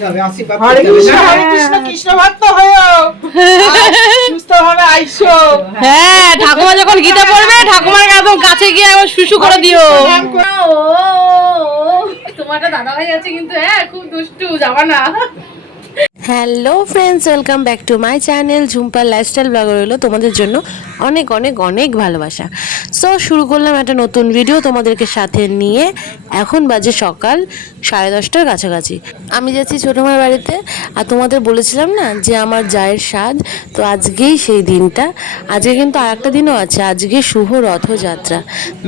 করতে হবে আশীর্বাদ হরে কৃষ্ণ হরে কৃষ্ণ কৃষ্ণ ভক্ত হয়েও সুস্থ আইসো হ্যাঁ ঠাকুমা যখন গীতা পড়বে ঠাকুমার একদম কাছে গিয়ে একবার শুশু করে দিও তোমারটা দাদা ভাই আছে কিন্তু হ্যাঁ খুব দুষ্টু যাবা না hello friends welcome back to my channel ঝুম্পার lifestyle blog রইল তোমাদের জন্য অনেক অনেক অনেক ভালোবাসা। সো শুরু করলাম একটা নতুন ভিডিও তোমাদেরকে সাথে নিয়ে। এখন বাজে সকাল সাড়ে দশটার কাছাকাছি। আমি যাচ্ছি ছোটো মার বাড়িতে আর তোমাদের বলেছিলাম না যে আমার জায়ের স্বাদ তো আজকেই সেই দিনটা। আজকে কিন্তু আর একটা দিনও আছে আজকে শুভ রথযাত্রা।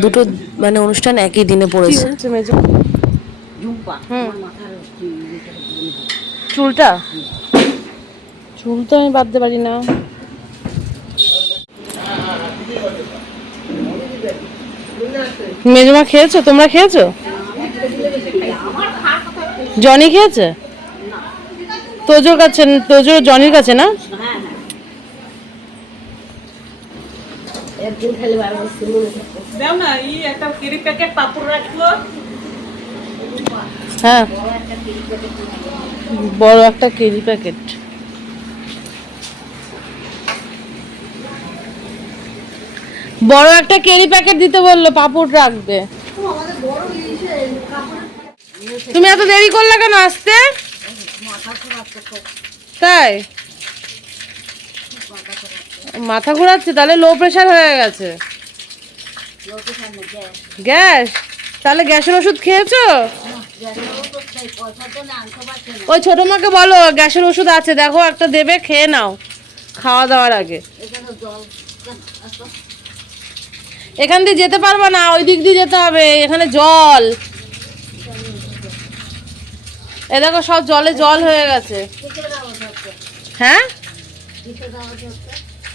দুটো মানে অনুষ্ঠান একই দিনে পড়েছে। চুলটা? চুল তো আমি বাঁধতে পারি না। মেজমা খেয়েছো? তোমরা খেয়েছো? জনি খেয়েছে? তোজোর কাছে তোজো জনির কাছে না? হ্যাঁ। বড় একটা কেজি প্যাকেট। বড় একটা কেরি প্যাকেট দিতে বলল পাপড় রাখবে। তুমি এত দেরি করলে কেন আসতে? তাই? মাথা ঘোরাচ্ছে তাহলে লো প্রেশার হয়ে গেছে। গ্যাস। তাহলে গ্যাসের ওষুধ খেয়েছো? ওই ছোট মাকে বলো, গ্যাসের ওষুধ আছে, দেখো একটা দেবে, খেয়ে নাও। খাওয়া দাওয়ার আগে। এখান দিয়ে যেতে পারব না, ওই দিক দিয়ে যেতে হবে, এখানে জল। এ দেখো, সব জলে জল হয়ে গেছে। হ্যাঁ?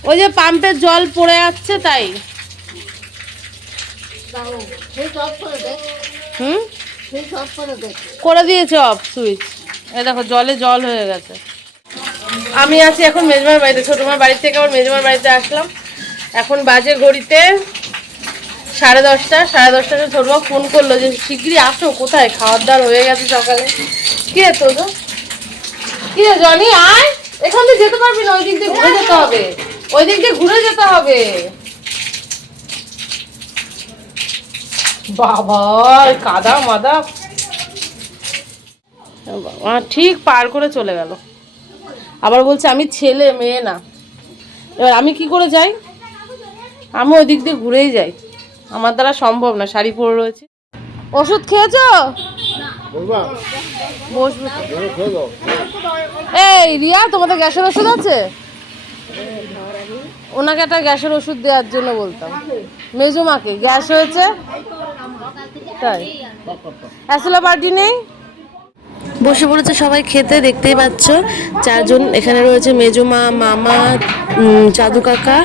ওই যে পাম্পের জল পড়ে যাচ্ছে তাই। হুম? করে দিয়েছে অফ সুইচ এ দেখো, জলে জল হয়ে গেছে। আমি আছি এখন মেজমার বাড়িতে ছোটমার বাড়ি থেকে আবার মেজমার বাড়িতে আসলাম। এখন বাজে ঘড়িতে সাড়ে দশটা, সাড়ে দশটাতে ছোটমা ফোন করল যে, শিগগিরই আসো, কোথায়? খাওয়ার দাওয়ার হয়ে গেছে সকালে। কি তোর কি রে, জনি, আয়। এখান দিয়ে যেতে পারবি না, ওই দিক দিয়ে ঘুরে যেতে হবে। ওই দিক দিয়ে ঘুরে যেতে হবে। বাবা এই কাদা মাদা। বাবা, ঠিক পার করে চলে গেল। আবার বলছে আমি ছেলে মেয়ে না। এবার আমি কি করে যাই? আমি ওই দিক দিয়ে ঘুরেই যাই। আমার দ্বারা সম্ভব না শাড়ি পরে রয়েছে। ওষুধ খেয়েছো। এই রিয়া তোমাদের গ্যাসের ওষুধ আছে? ওনাকে একটা গ্যাসের ওষুধ দেওয়ার জন্য বলতাম। মেজুমাকে গ্যাস হয়েছে? তাই। অ্যাসোলা নেই? বসে পড়েছে সবাই খেতে, দেখতেই পাচ্ছ। চারজন এখানে রয়েছে মেজমা মামা চাদু কাকা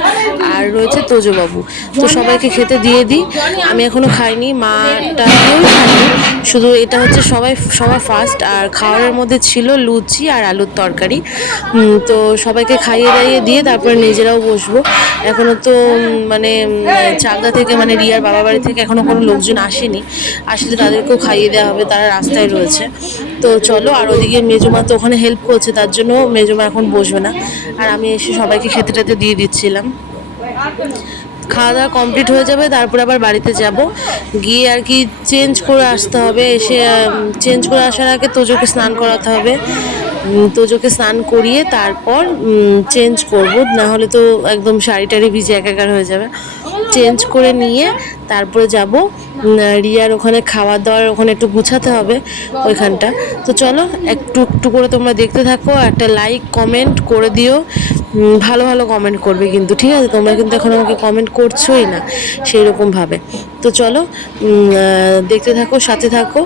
আর রয়েছে তোজবাবু। তো সবাইকে খেতে দিয়ে দিই। আমি এখনও খাইনি মাটাকেও খাইনি শুধু এটা হচ্ছে সবাই, সবার ফার্স্ট আর খাওয়ারের মধ্যে ছিল লুচি আর আলুর তরকারি। তো সবাইকে খাইয়ে দাইয়ে দিয়ে তারপরে নিজেরাও বসবো। এখনও তো মানে চাকদা থেকে মানে রিয়ার বাবা বাড়ি থেকে এখনও কোনো লোকজন আসেনি। আসলে তাদেরকেও খাইয়ে দেওয়া হবে, তারা রাস্তায় রয়েছে। তো চলো, আর ওদিকে মেজমা তো ওখানে হেল্প করছে, তার জন্য মেজমা এখন বসবে না। আর আমি এসে সবাইকে খেতে টাতে দিয়ে দিচ্ছিলাম। খাওয়া দাওয়া কমপ্লিট হয়ে যাবে, তারপর আবার বাড়িতে যাব। গিয়ে আর কি চেঞ্জ করে আসতে হবে, এসে চেঞ্জ করে আসার আগে তোজোকে স্নান করাতে হবে। তোজোকে স্নান করিয়ে তারপর চেঞ্জ করব। না হলে তো একদম শাড়ি টাড়ি ভিজে একাকার হয়ে যাবে। চেঞ্জ করে নিয়ে তারপরে যাব। রিয়ার ওখানে খাওয়া দাওয়ার ওখানে একটু গুছাতে হবে ওইখানটা। তো চলো, একটু একটু করে তোমরা দেখতে থাকো একটা লাইক কমেন্ট করে দিও। ভালো ভালো কমেন্ট করবে কিন্তু, ঠিক আছে? তোমরা কিন্তু এখন আমাকে কমেন্ট করছোই না সেই রকমভাবে তো চলো দেখতে থাকো, সাথে থাকো।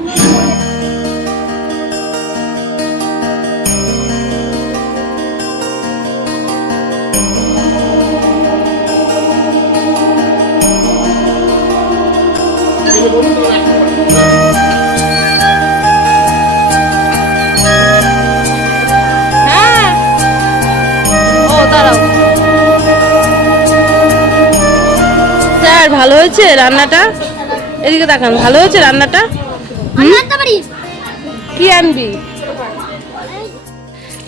ভালো হয়েছে রান্নাটা? এদিকে দেখান ভালো হয়েছে রান্নাটা? কি আনবি?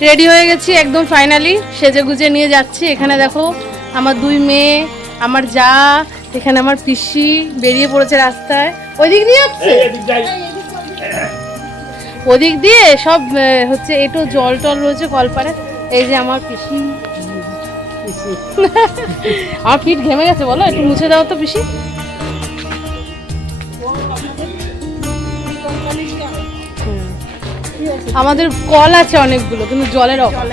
রেডি হয়ে গেছি একদম ফাইনালি সেজে গুজে নিয়ে যাচ্ছি। এখানে দেখো আমার দুই মেয়ে আমার যা এখানে আমার পিসি বেরিয়ে পড়েছে রাস্তায়। ওইদিক দিয়ে যাচ্ছে? ওদিক দিয়ে সব হচ্ছে এটো জল টল রয়েছে কলপাড়ে। এই যে আমার পিসি। আমার পিঠ ঘেমে গেছে বলো একটু মুছে দাও তো পিসি। আমাদের কল আছে অনেকগুলো কিন্তু জলের অভাব।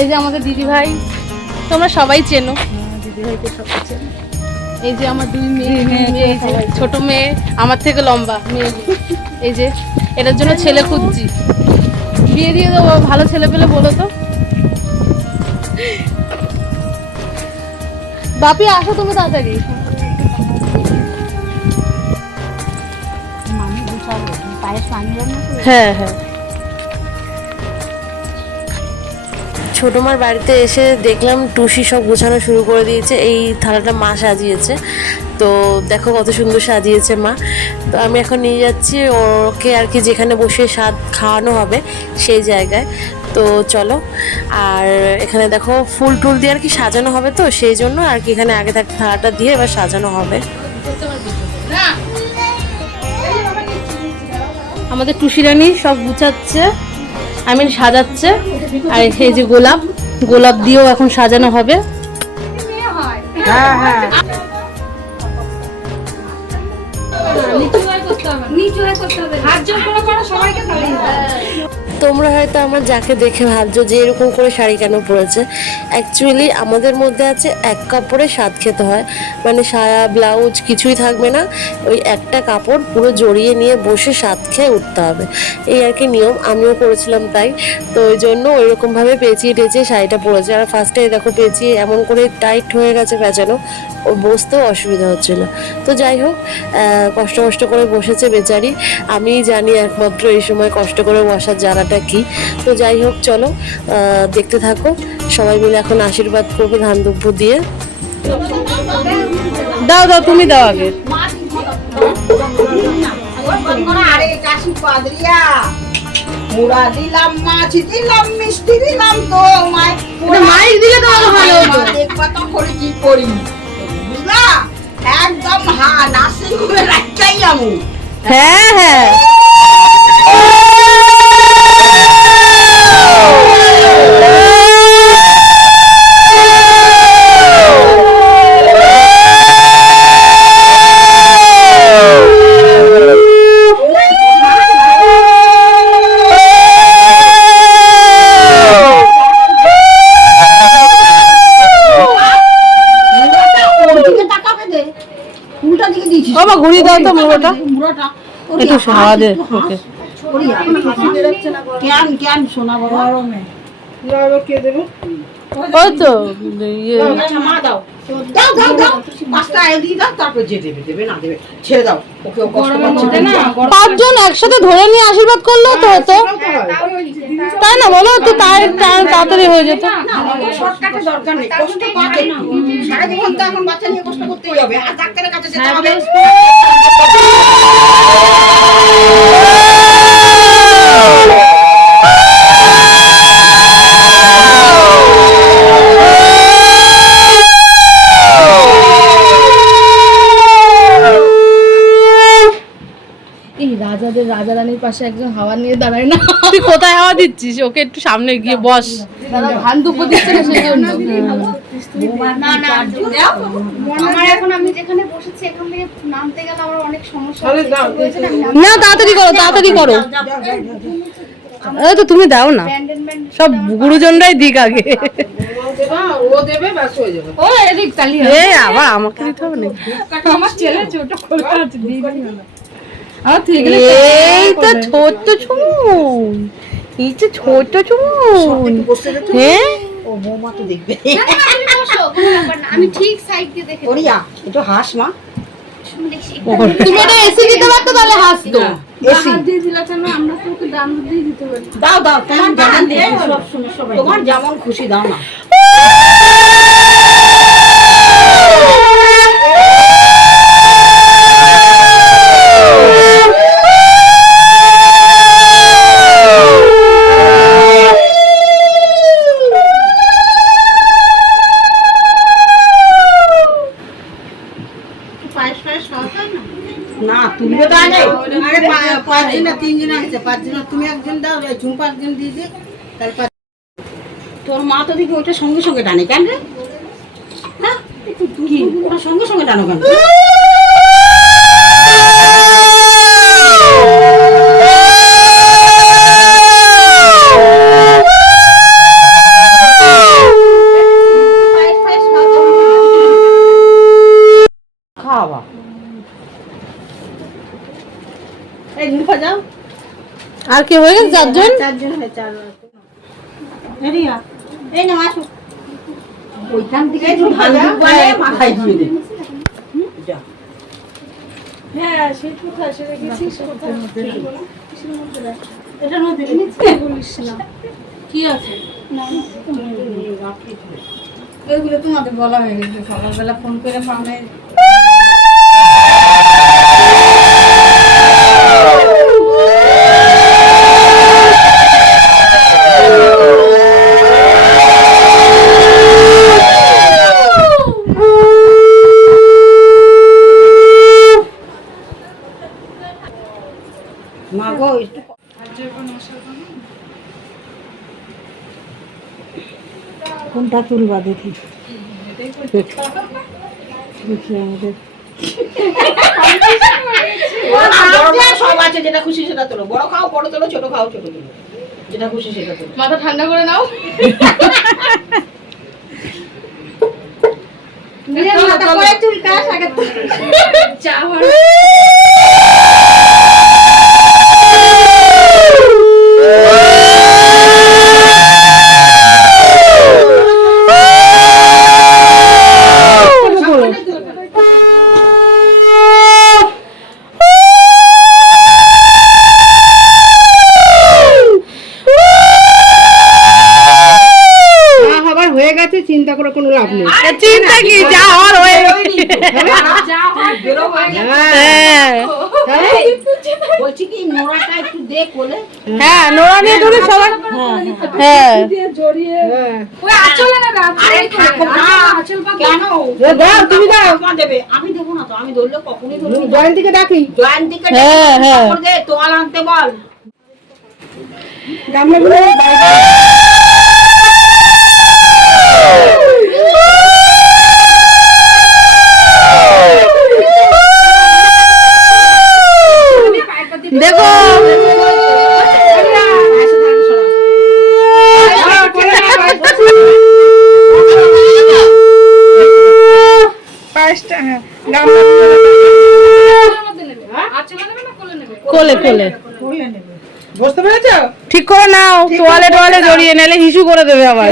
এই যে আমাদের দিদি ভাই তোমরা সবাই চেনো। এই যে আমার দুই মেয়ে ছোট মেয়ে আমার থেকে লম্বা মেয়ে। এই যে এটার জন্য ছেলে খুঁজছি। বিয়ে দিয়ে দেবো ভালো ছেলে পেলে বলো তো। বাপি আসো তুমি তাড়াতাড়ি। হ্যাঁ হ্যাঁ। ছোটো মার বাড়িতে এসে দেখলাম টুসি সব গোছানো শুরু করে দিয়েছে। এই থালাটা মা সাজিয়েছে। তো দেখো কত সুন্দর সাজিয়েছে মা। তো আমি এখন নিয়ে যাচ্ছি। ওকে আর কি যেখানে বসে স্বাদ খাওয়ানো হবে সেই জায়গায়। তো চলো। আর এখানে দেখো ফুল টুল দিয়ে আর কি সাজানো হবে তো সেই জন্য আর কি এখানে আগে থাকতে থালাটা দিয়ে এবার সাজানো হবে। আমাদের টুসিরানি সব গুছাচ্ছে আই মিন সাজাচ্ছে। আর এই যে গোলাপ গোলাপ দিয়েও এখন সাজানো হবে। তোমরা হয়তো আমার যাকে দেখে ভাবছ যে এরকম করে শাড়ি কেন পরেছে। অ্যাকচুয়ালি আমাদের মধ্যে আছে এক কাপড়ে স্বাদ খেতে হয়। মানে সায়া ব্লাউজ কিছুই থাকবে না। ওই একটা কাপড় পুরো জড়িয়ে নিয়ে বসে স্বাদ খেয়ে উঠতে হবে। এই আর কি নিয়ম, আমিও করেছিলাম তাই। তো ওই জন্য ওইরকমভাবে পেঁচিয়ে টেঁচিয়ে শাড়িটা পরেছে। আর ফার্স্টে দেখো পেঁচিয়ে এমন করে টাইট হয়ে গেছে পেঁচানো। ও বসতেও অসুবিধা হচ্ছিল। তো যাই হোক কষ্ট কষ্ট করে বসেছে বেচারি। আমিই জানি একমাত্র এই সময় কষ্ট করে বসার জ্বালাটা কি? তো যাই হোক চলো দেখতে থাকো। সবাই মিলে এখন আশীর্বাদ করবে ধান দুব্য দিয়ে। দাও দাও তুমি দাও আগে। আরে কাশি পাদরিয়া মুড়া দিলাম মাছ দিলাম মিষ্টি দিলাম তো মাই মাইক দিলে তো ভালো হতো। দেখবা তো করে কি করি বুঝলা একদম হা নার্সিং হোমে রাখতেই আমু হ্যাঁ। হ্যাঁ ঘুরিয়ে দাও তো মুড়োটা। মুড়োটা। একটু হাওয়া দে ওকে। কেন কেন শোনা বাবা ওই তো ইয়ে। মা দাও দাও দাও দাও দিয়ে দাও তারপর যে দেবে দেবে না দেবে ছেড়ে দাও। ওকে ও কষ্ট পাচ্ছে। না পাঁচজন একসাথে ধরে নিয়ে আশীর্বাদ করলেও তো হতো। তাই না? বলো তো তাই তাই- তাড়াতাড়ি হয়ে যেত। শর্টকাটে দরকার নেই কষ্ট পাবে। সারা জীবন তো এখন বাচ্চা নিয়ে কষ্ট করতেই হবে আর ডাক্তারের কাছে যেতে হবে। রাজাদের রাজা রানীর পাশে একজন হাওয়া নিয়ে দাঁড়ায় না। তুই কোথায় হাওয়া দিচ্ছিস? ওকে একটু সামনে গিয়ে বস। ধান দুপুর দিচ্ছে না সেই জন্য আমার এখন আমি যেখানে বসেছি এখান থেকে নামতে গেলে আমার অনেক সমস্যা হচ্ছে। প্রয়োজন আমি নামতে না তাড়াতাড়ি করো তাড়াতাড়ি করো। এই তো তুমি দাও না। সব গুরুজনরাই দিক আগে। ও এদিক তালি এ আবার আমাকে দিতে হবে নাকি? আমার ছেলে ছোট করে না আর এই তো ছোট্ট চুমুন। এই তো ছোট্ট চুমুন। হ্যাঁ? ও বৌমা তো দেখবে। তুমি বসো কোনো ব্যাপার না। আমি ঠিক সাইড দিয়ে দেখে ওরিয়া একটু হাস মা। তুমি এটা এসি দিতে পারতো তাহলে হাসতো। দাও দাও তোমার তোমার যেমন খুশি দাও না তুমি একজন দাও তোর মা তো দেখি ওইটা সঙ্গে সঙ্গে টানে, কেন রে? হ্যাঁ? সঙ্গে সঙ্গে টানো কেন? আর কি হয়ে গেছে? চারজন? চারজন হয় চার রিয়া এই না আসো। ওইখান থেকে একটু ভালো বলে মাথায় দিয়ে দে। হ্যাঁ সেই কোথায়? সেটা গেছিস কোথায়? এটার মধ্যে বলিস না। কি আছে? ওইগুলো তোমাদের বলা হয়ে গেছে। সকালবেলা ফোন করে পাওনে মা গো একটু কোনটা তুলবা দেখি দেখি আমাদের। সব আছে যেটা খুশি সেটা তোলো। বড় খাও বড় তোলো ছোট খাও ছোট তোলো। যেটা খুশি সেটা তোলো। মাথা ঠান্ডা করে নাও। আবার করে কোনো লাভ নেই। চিন্তা কি? যা হওয়ার হয়ে হ্যাঁ। বলছি কি নোড়াটা একটু দে কোলে। হ্যাঁ নোরা নিয়ে ধরে সবাই হ্যাঁ। আরে থাকো না কেন? দাও তুমি দাও দেবে আমি দেবো না তো আমি ধরলে কখনই ধরবো জয়ন্তীকে ডাকি। জয়ন্তীকে হ্যাঁ, হ্যাঁ। তোয়াল আনতে বল। দেখো। হ্যাঁ কোলে কোলে বুঝতে পেরেছ? ঠিক করে নাও তোয়ালে টোয়ালে জড়িয়ে নালে হিসু করে দেবে আবার।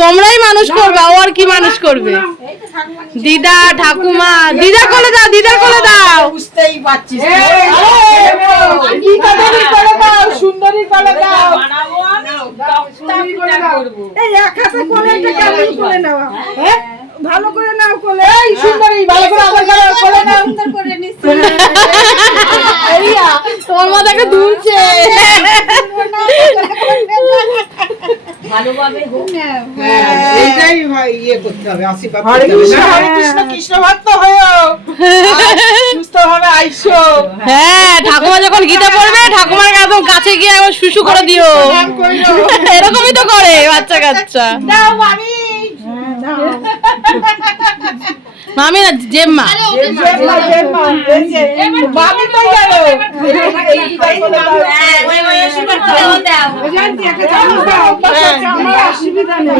তোমরাই মানুষ করবে ও আর কি মানুষ করবে? দিদা ঠাকুমা দিদা করে দাও দিদা করে দাও। বুঝতেই পারছিস। সুন্দরী করে দাও বানাবো আমি করে দাও। এই এক হাতে কোলে একটা কেমন করে নেওয়া হ্যাঁ? ভালো করে নাও কোলে। এই সুন্দরী ভালো করে আমার গায়ে কোলে নাও। সুন্দর করে নিচ্ছি। রিয়া, তোমার মাথাকে দুলছে। ভালোভাবে হোক। এইটাই ভাই ইয়ে করতে হবে আশীর্বাদ হরে কৃষ্ণ। হরে কৃষ্ণ কৃষ্ণ ভক্ত হয়েও ভাবে আইসো হ্যাঁ ঠাকুমা যখন গীতা পড়বে ঠাকুমার একদম কাছে গিয়ে একবার শুশু করে দিও। এরকমই তো করে বাচ্চা কাচ্চা দাও মামি। মামি না জেম্মা বাবি কই গেল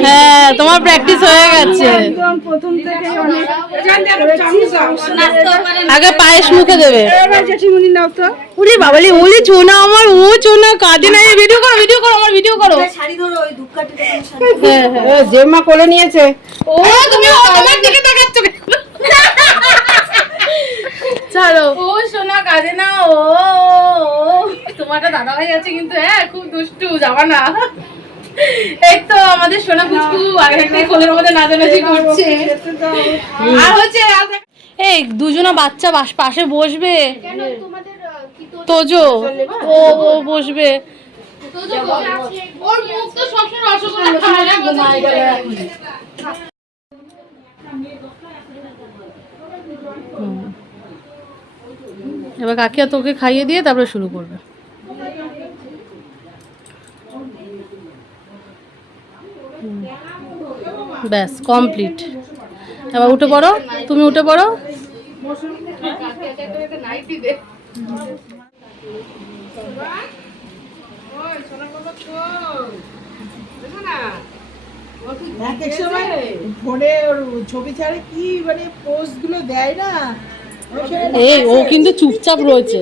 হ্যাঁ তোমার প্র্যাকটিস হয়ে গেছে একদম প্রথম থেকে অনেক চামচ দাও। আগে পায়েস মুখে দেবে উলি বাবালি ওলি চোনা আমার ও চোনা কাঁদে না ভিডিও করো ভিডিও করো আমার ভিডিও করো হ্যাঁ হ্যাঁ জেম্মা কোলে নিয়েছে ও তুমি ও আমার দিকে তাকাচ্ছ কেন? ছাড়ো ও সোনা কাঁদে না ও ও, ও। তোমার একটা দাদা ভাই আছে কিন্তু হ্যাঁ খুব দুষ্টু যাবা না এই তো আমাদের সোনা পুচকু আগে থেকে কোলের মধ্যে নাচানাচি করছে আর হচ্ছে এই দুজনা বাচ্চা বাস- পাশে বসবে তোজো ও ও বসবে ওর মুখ তো সবসময় রসগোল্লা খায় না এবার কাকিয়া তোকে খাইয়ে দিয়ে তারপরে শুরু করবে। ব্যাস কমপ্লিট এবার উঠে পড়ো, তুমি উঠে পড়ো। এক সময় ফোনে ছবি ছাড়ে কি মানে পোস্টগুলো দেয় না? এই ও কিন্তু চুপচাপ রয়েছে।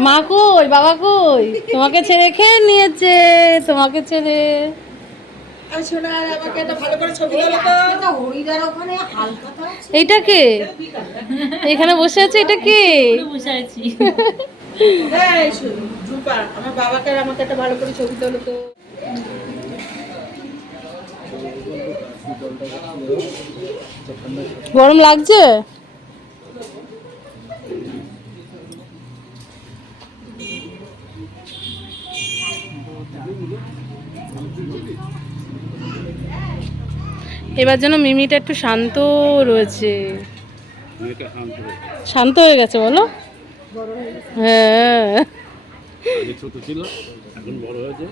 মা কই বাবা কই? তোমাকে ছেড়ে খেয়ে নিয়েছে? তোমাকে ছেড়ে। এইটা কে? এখানে বসে আছে এটা কে? এই শো- আমার বাবাকে আমাকে একটা ভালো করে ছবি তোলো তো। গরম লাগছে? এবার যেন মিমিটা একটু শান্ত রয়েছে। শান্ত হয়ে গেছে। বলো। হ্যাঁ। ছোট ছিল এখন বড় হয়েছে।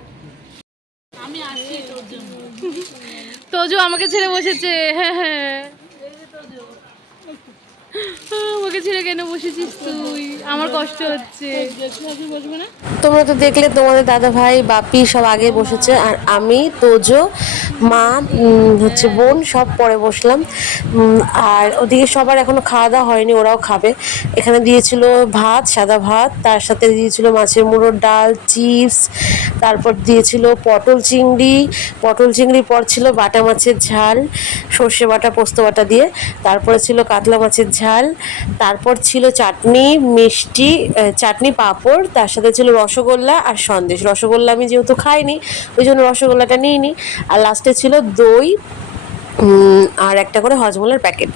তোজো আমাকে ছেড়ে বসেছে। হ্যাঁ হ্যাঁ। তোমরা তো দেখলে তোমাদের দাদা ভাই, বাপি সব আগে বসেছে, আর আমি, তোজো, মা হচ্ছে বোন, সব পরে বসলাম। আর ওদিকে সবার এখনও খাওয়া দাওয়া হয়নি, ওরাও খাবে। এখানে দিয়েছিল ভাত, সাদা ভাত, তার সাথে দিয়েছিল মাছের মুড়োর ডাল, চিপস, তারপর দিয়েছিল পটল চিংড়ি। পটল চিংড়ির পর ছিল বাটা মাছের ঝাল, সর্ষে বাটা, পোস্ত বাটা দিয়ে। তারপরে ছিল কাতলা মাছের ঝাল, তারপর ছিল চাটনি, মিষ্টি চাটনি পাঁপড়, তার সাথে ছিল রসগোল্লা আর সন্দেশ। রসগোল্লা আমি যেহেতু খাইনি, ওই জন্য রসগোল্লাটা নিইনি। আর লাস্টে ছিল দই আর একটা করে হজমলের প্যাকেট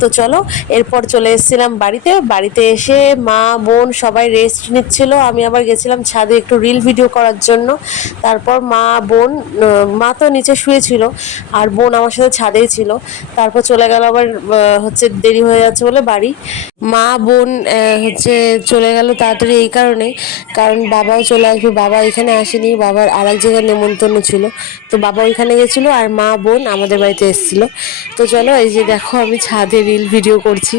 তো চলো, এরপর চলে এসেছিলাম বাড়িতে। বাড়িতে এসে মা, বোন সবাই রেস্ট নিচ্ছিল। আমি আবার গেছিলাম ছাদে একটু রিল ভিডিও করার জন্য। তারপর মা, বোন মা তো নিচে শুয়েছিল, আর বোন আমার সাথে ছাদেই ছিল। তারপর চলে গেল আবার হচ্ছে দেরি হয়ে যাচ্ছে বলে বাড়ি। মা, বোন হচ্ছে চলে গেল তাড়াতাড়ি এই কারণে। কারণ বাবাও চলে আসবে। বাবা এখানে আসেনি। বাবার আর এক জায়গায় নেমন্তন্ন ছিল। তো বাবা ওইখানে গেছিল আর মা, বোন আমাদের বাড়িতে এসেছিল। তো চলো, এই যে দেখো আমি ছাদে রিল ভিডিও করছি।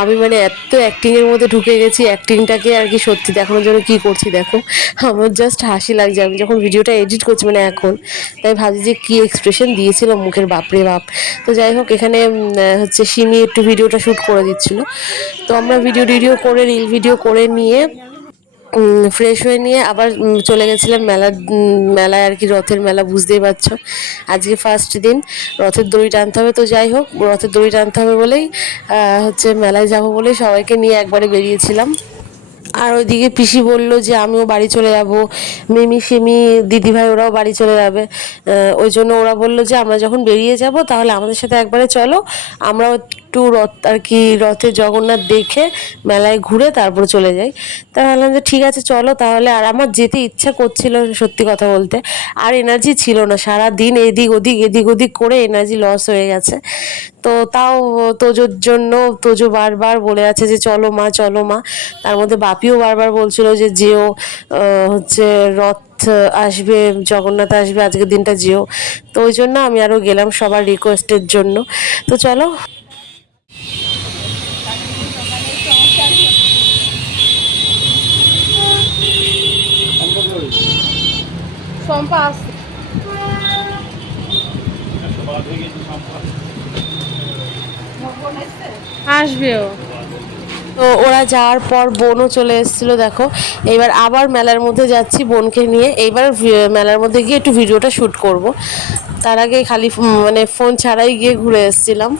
আমি মানে এত অ্যাক্টিংয়ের মধ্যে ঢুকে গেছি অ্যাক্টিংটাকে আর কি সত্যি দেখানোর জন্য কি করছি দেখো। আমার জাস্ট হাসি লাগছে, আমি যখন ভিডিওটা এডিট করছি মানে এখন, তাই ভাবছি যে কী এক্সপ্রেশন দিয়েছিলাম মুখের বাপরে বাপ। তো যাই হোক, এখানে হচ্ছে সিমি একটু ভিডিওটা শ্যুট করে দিচ্ছিল। তো আমরা ভিডিও টিডিও করে রিল ভিডিও করে নিয়ে ফ্রেশ হয়ে নিয়ে আবার চলে গেছিলাম মেলা মেলায় আর কি, রথের মেলা, বুঝতেই পারছ। আজকে ফার্স্ট দিন, রথের দড়ি টানতে হবে, তো যাই হোক, রথের দড়ি টানতে হবে বলেই হচ্ছে মেলায় যাব বলেই সবাইকে নিয়ে একবারে বেরিয়েছিলাম। আর ওইদিকে পিসি বলল যে, আমিও বাড়ি চলে যাব। মিমি, সিমি, দিদিভাই ওরাও বাড়ি চলে যাবে। ওই জন্য ওরা বলল যে, আমরা যখন বেরিয়ে যাব, তাহলে আমাদের সাথে একবারে চলো। আমরাও একটু রথ আর কি, রথে জগন্নাথ দেখে মেলায় ঘুরে তারপরে চলে যাই। তা ভাবলাম যে ঠিক আছে, চলো তাহলে। আর আমার যেতে ইচ্ছা করছিল সত্যি কথা বলতে। আর এনার্জি ছিল না সারা দিন এদিক ওদিক এদিক ওদিক করে এনার্জি লস হয়ে গেছে। তো তাও তোজোর জন্য, তোজো বারবার বলে আছে যে, চলো মা চলো মা। তার মধ্যে বাপিও বারবার বলছিল যে, যেও হচ্ছে রথ আসবে, জগন্নাথ আসবে, আজকের দিনটা যেও। তো ওই জন্য আমি আরও গেলাম সবার রিকোয়েস্টের জন্য। তো চলো। সম্পা আসছে আসবেও। তো ওরা যাওয়ার পর বোনও চলে এসেছিল, দেখো। এবার আবার মেলার মধ্যে যাচ্ছি বোনকে নিয়ে। এইবার মেলার মধ্যে গিয়ে একটু ভিডিওটা শ্যুট করব। তার আগে খালি মানে ফোন ছাড়াই গিয়ে ঘুরে এসেছিলাম।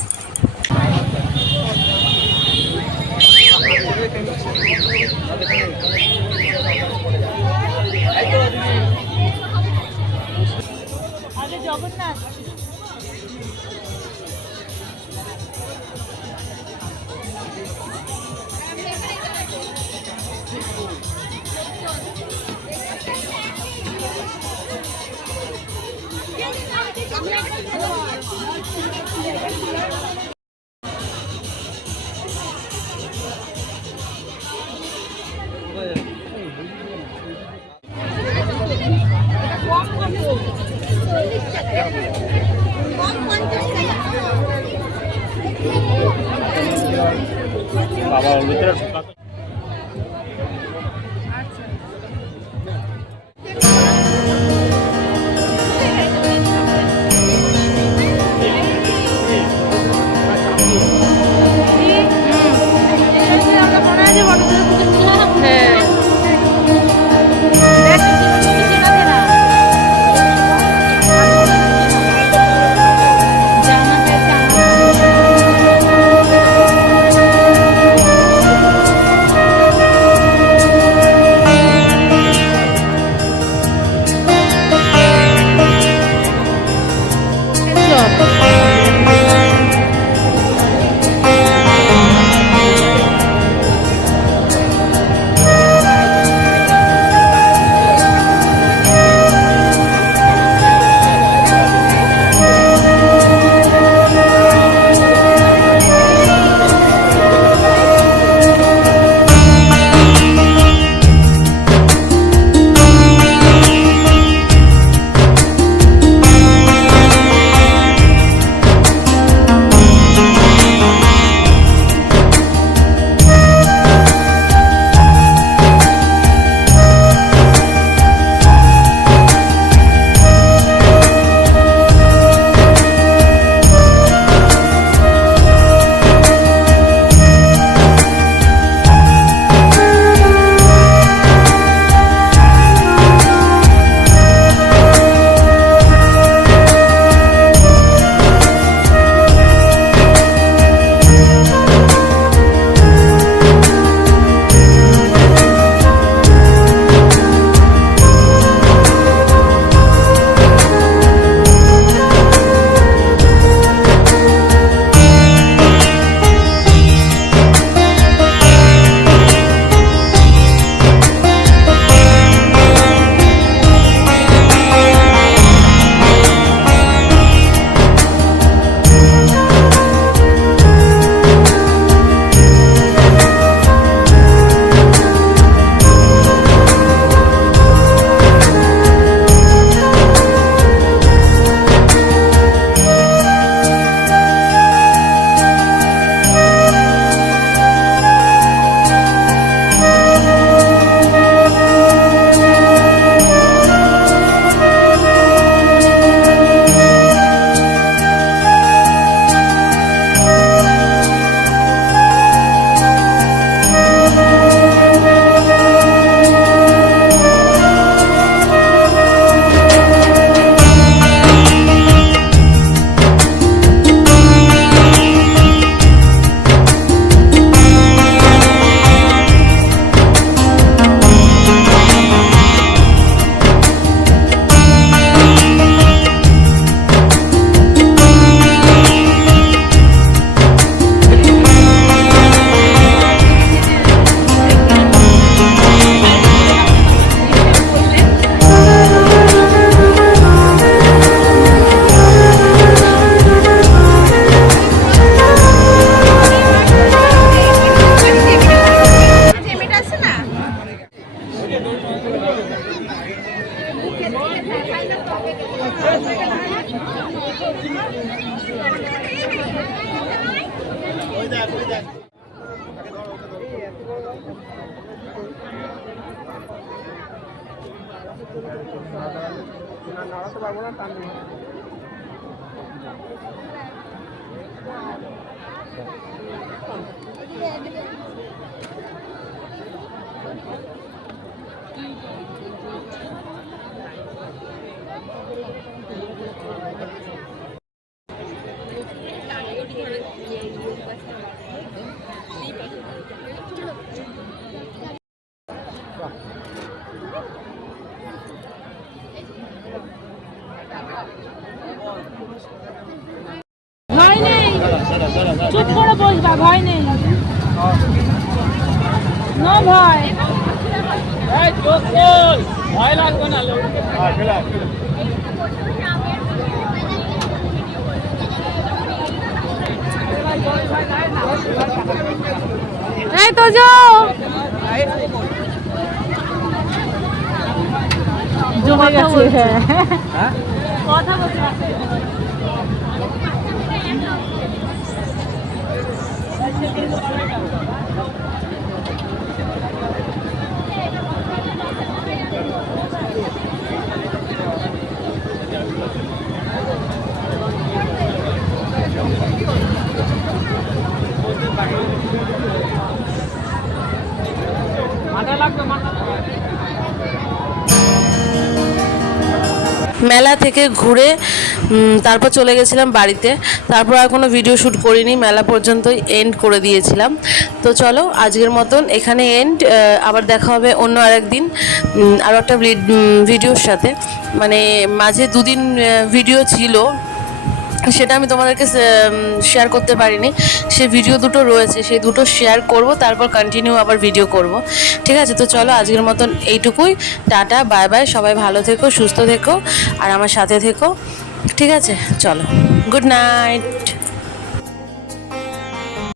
ভয় নেই চুপ করে বসবা ভয় নেই নো ভয় এই তো যো জমে গেছে। হ্যাঁ।, হ্যাঁ। কথা বলতে Thank you. মেলা থেকে ঘুরে তারপর চলে গেছিলাম বাড়িতে। তারপর আর কোনো ভিডিও শ্যুট করিনি, মেলা পর্যন্তই এন্ড করে দিয়েছিলাম। তো চলো, আজকের মতন এখানে এন্ড আবার দেখা হবে অন্য আরেকদিন আরও একটা ভিডিওর সাথে। মানে মাঝে দুদিন ভিডিও ছিল সেটা আমি তোমাদেরকে শেয়ার করতে পারিনি। সে ভিডিও দুটো রয়েছে, সেই দুটো শেয়ার করব, তারপর কন্টিনিউ আবার ভিডিও করব। ঠিক আছে? তো চলো আজকের মতন এইটুকুই। টাটা বাই বাই সবাই ভালো থেকো, সুস্থ থেকো, আর আমার সাথে থেকো। ঠিক আছে? চলো গুড নাইট